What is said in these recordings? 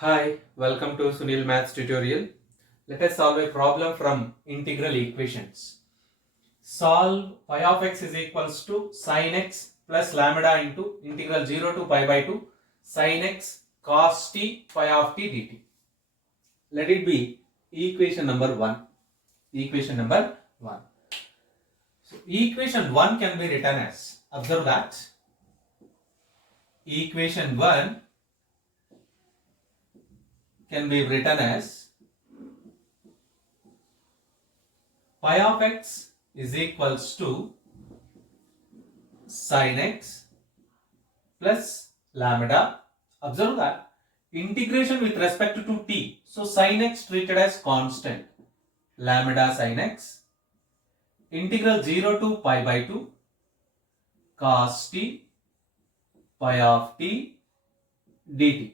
Hi, welcome to Sunil Maths tutorial. Let us solve a problem from integral equations. Solve phi of x is equals to sin x plus lambda into integral 0 to pi by 2 sin x cos t phi of t dt. Let it be equation number 1. Equation number 1. So equation 1 can be written as, observe that, equation 1 can be written as phi of x is equals to sin x plus lambda. Observe that integration with respect to t. So sin x treated as constant, lambda sin x, integral 0 to pi by 2 cos t pi of t dt.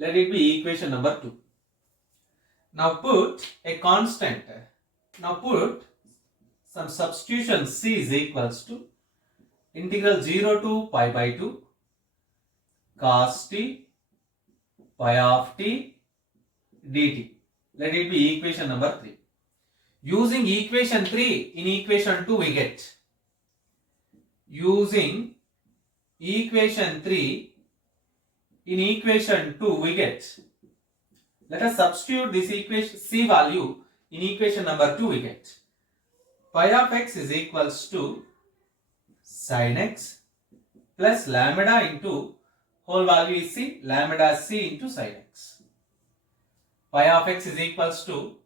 Let it be equation number 2. Now put a constant. Now put some substitution c is equals to integral 0 to pi by 2 cos t pi of t dt. Let it be equation number 3. Using equation 3 in equation 2 we get. Using equation 3 in equation 2 we get. Let us substitute this equation c value in equation number 2 we get. Pi of x is equals to sin x plus lambda into whole value is c, lambda c into sin x. Pi of x is equals to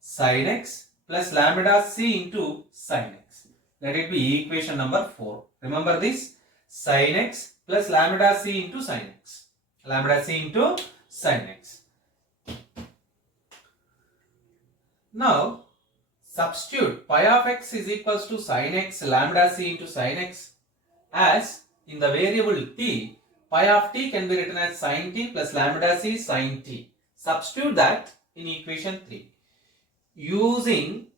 sin x plus lambda c into sin x. Let it be equation number 4. Remember this, sin x plus lambda c into sin x. Lambda c into sin x. Now substitute pi of x is equals to sin x lambda c into sin x as in the variable t. Pi of t can be written as sin t plus lambda c sin t. Substitute that in equation 3. Using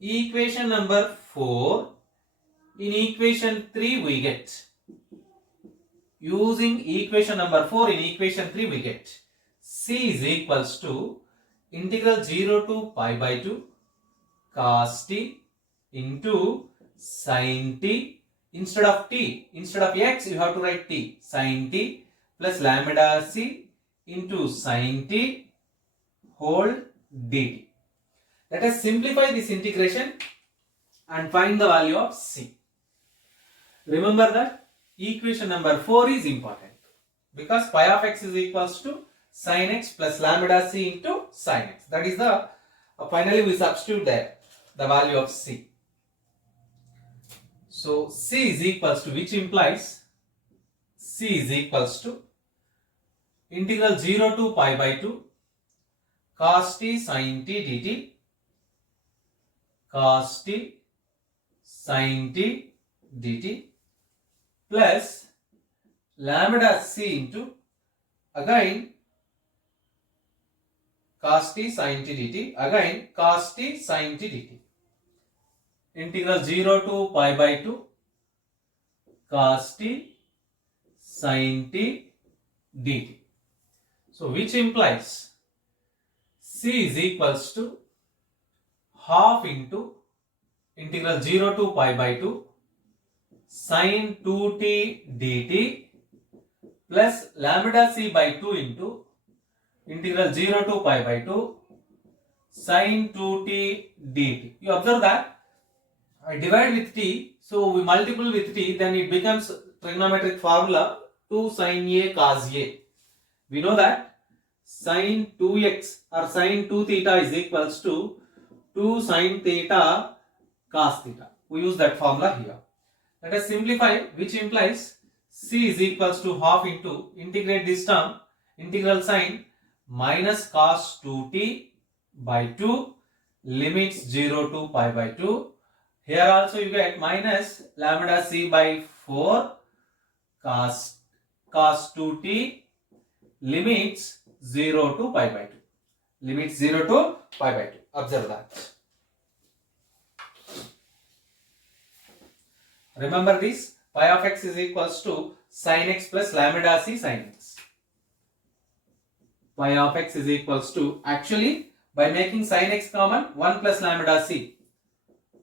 equation number 4 in equation 3 we get. Using equation number 4 in equation 3 we get c is equals to integral 0 to pi by 2 cos t into sin t. Instead of t, instead of x you have to write t, sin t plus lambda c into sin t whole dt. Let us simplify this integration and find the value of c. Remember that equation number 4 is important because pi of x is equals to sin x plus lambda c into sin x. That is the finally we substitute there the value of c. So c is equals to, which implies c is equals to integral 0 to pi by 2 cos t sin t dt, cos t sin t dt plus lambda c into again cos t sin t dt, again cos t sin t dt, integral 0 to pi by 2 cos t sin t dt. So which implies c is equals to half into integral 0 to pi by 2 sin 2t dt plus lambda c by 2 into integral 0 to pi by 2 sin 2t dt. You observe that I divide with t, so we multiple with t, then it becomes trigonometric formula 2 sin a cos a. We know that sin 2x or sin 2 theta is equals to 2 sin theta cos theta. We use that formula here. Let us simplify, which implies c is equals to half into integrate this term, integral sin minus cos 2t by 2 limits 0 to pi by 2. Here also you get minus lambda c by 4 cos 2t limits 0 to pi by 2. Limits 0 to pi by 2. Observe that. Remember this, pi of x is equals to sin x plus lambda c sin x. y of x is equals to, actually by making sin x common, 1 plus lambda c,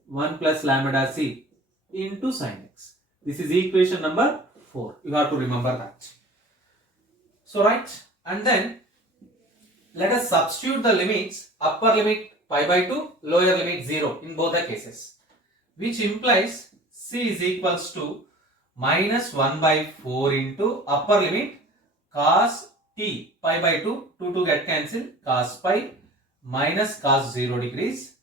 1 plus lambda c into sin x. This is equation number 4. You have to remember that. So right, and then let us substitute the limits, upper limit pi by 2, lower limit 0 in both the cases, which implies c is equals to minus 1 by 4 into upper limit cos t pi by 2, 2 get cancelled, cos pi minus cos 0 degrees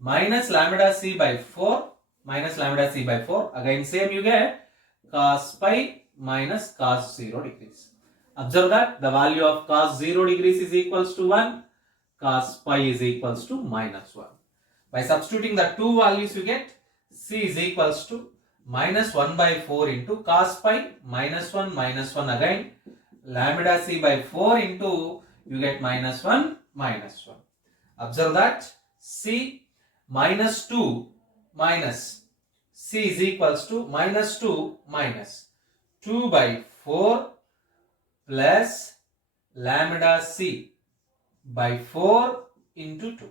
minus lambda c by 4, minus lambda c by 4, again same you get cos pi minus cos 0 degrees. Observe that the value of cos 0 degrees is equals to 1, cos pi is equals to minus 1. By substituting the two values you get c is equals to minus 1 by 4 into cos pi minus 1 again lambda c by 4 into you get minus 1 minus 1. Observe that c minus 2 minus c is equals to minus 2 minus 2 by 4 plus lambda c by 4 into 2.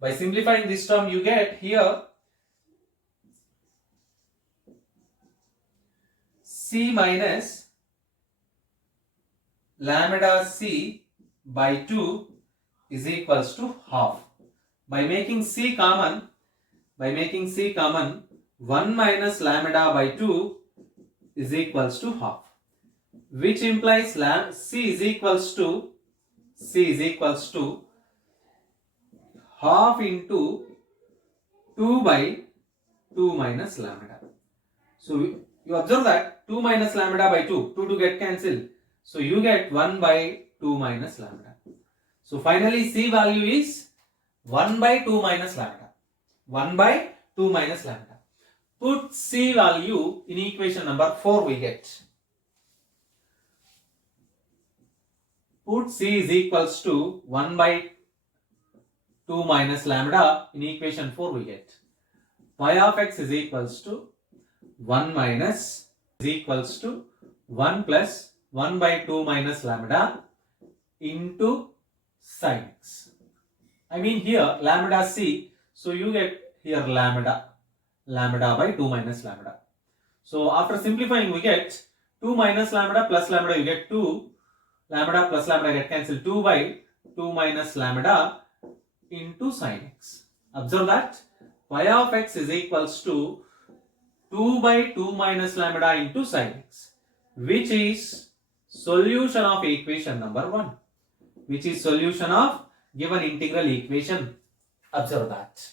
By simplifying this term you get here c minus lambda c by 2 is equals to half. By making c common, 1 minus lambda by 2 is equals to half, which implies c is equals to half into 2 by 2 minus lambda. So you observe that 2 minus lambda by 2, 2 get cancelled. So you get 1 by 2 minus lambda. So finally c value is 1 by 2 minus lambda. 1 by 2 minus lambda. Put c value in equation number 4 we get. Put c is equals to 1 by 2 minus lambda in equation 4 we get. Y of x is equals to 1 minus is equals to 1 plus 1 by 2 minus lambda into sin x. I mean here lambda c, so you get here lambda by 2 minus lambda. So after simplifying we get 2 minus lambda plus lambda, you get 2, lambda plus lambda get cancelled, 2 by 2 minus lambda into sin x. Observe that y of x is equals to 2 by 2 minus lambda into sin x, which is solution of equation number 1, which is solution of given integral equation. Observe that.